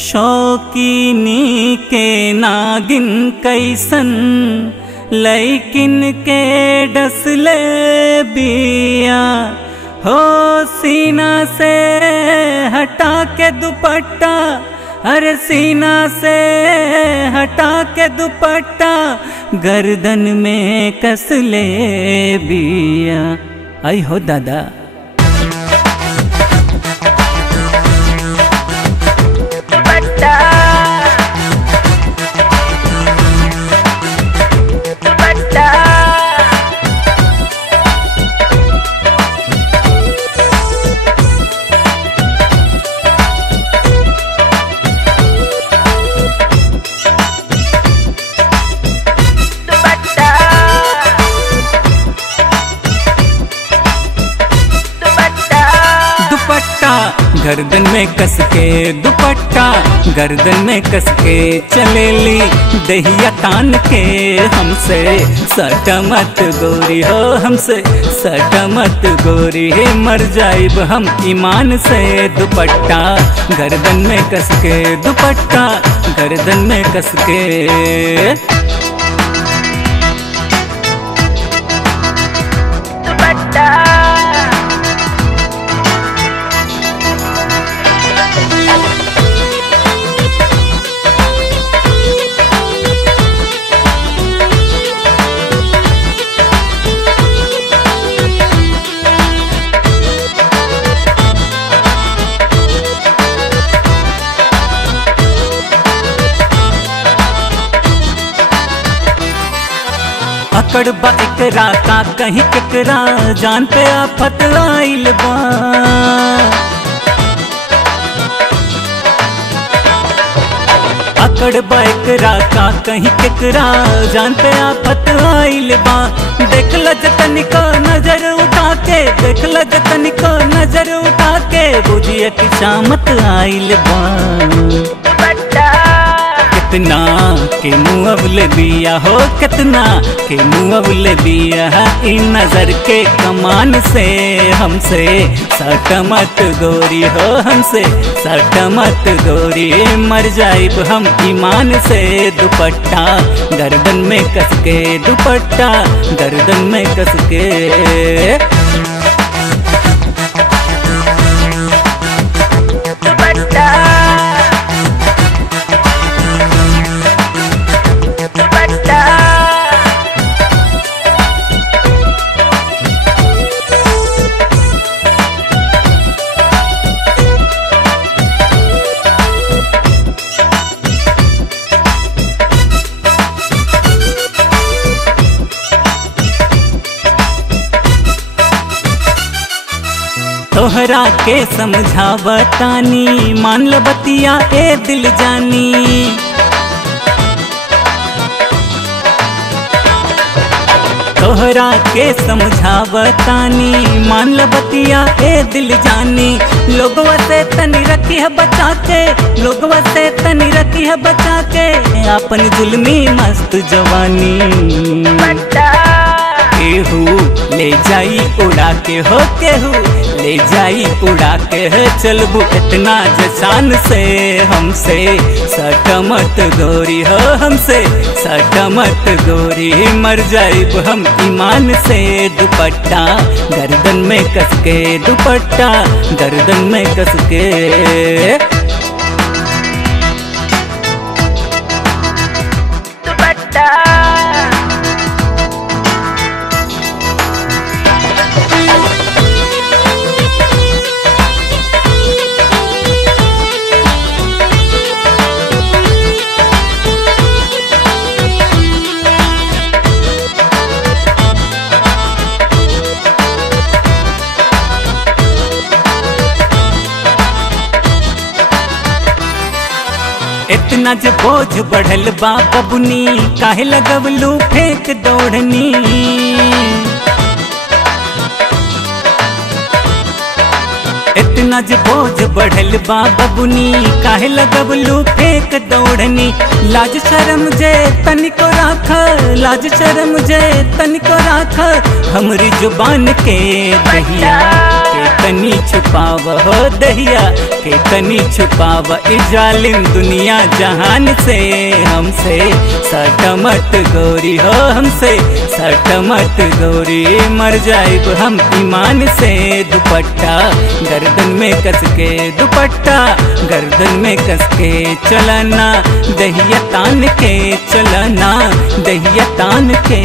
शौकीनी के नागिन कैसन लैकिन के डसले बिया हो सीना से हटा के दुपट्टा, अरे सीना से हटा के दुपट्टा गर्दन में कस ले बिया। आई हो दादा गर्दन में कस के दुपट्टा, गर्दन में कस के चलेली दहिया तान के। हमसे सटा मत गोरी हो, हमसे सटा मत गोरी, मर जाइब हम ईमान से। दुपट्टा गर्दन में कस के दुपट्टा, गर्दन में कस के। अकड़ बा एकरा का कहीं केकरा जान पे आफत आइल बा। अकड़ बा एकरा का कहीं केकरा जान पे आफत आइल बा। देख ल जतन को नजर उठा के, देख ल जतन को नजर उठा के, बुझिया की शामत आइल बा। कितना के मुँह बिया हो, कितना के मुँह बिया इन नजर के कमान से। हमसे सट मत गोरी हो, हमसे सट मत गोरी, मर जाइब हम ईमान से। दुपट्टा गर्दन में कस के दुपट्टा, गर्दन में कस के। तोहरा के समझावतानी, मान ल बतिया ए दिल जानी। तोहरा के समझावतानी, मान ल बतिया ए दिल जानी। लोगवा से तनी रखी है बचा के, लोगवा से तनी रखी है बचा के, अपन जुल्मी मस्त जवानी। केहू ले जाई उड़ा के हो, केहू ले जाई उड़ा के है। चलबू इतना जसान से, हमसे सट मत गोरी हो, हमसे सट मत गोरी, मर जाइब हम ईमान से। दुपट्टा गर्दन में कस के दुपट्टा, गर्दन में कस के। इतना जो बोझ बढ़ल बा बबुनी, काहे लगवलू फेंक दौड़नी। इतना जो बोझ बढ़ल बा बबुनी, काहे लगवलू फेंक दौड़नी। लाज शर्म जे तनिको राख, लाज शर्म जे तनिको राख, हमरी जुबान के दहिया। के तनी छुपाव हो दहिया के तनी छुपाव ई जालिम दुनिया जहान से हमसे सटमत गोरी हो हमसे सटमत गोरी मर जाइब हम ईमान से दुपट्टा गर्दन में कस के दुपट्टा गर्दन में कस के चलना दहिया तान के चलना दहिया तान के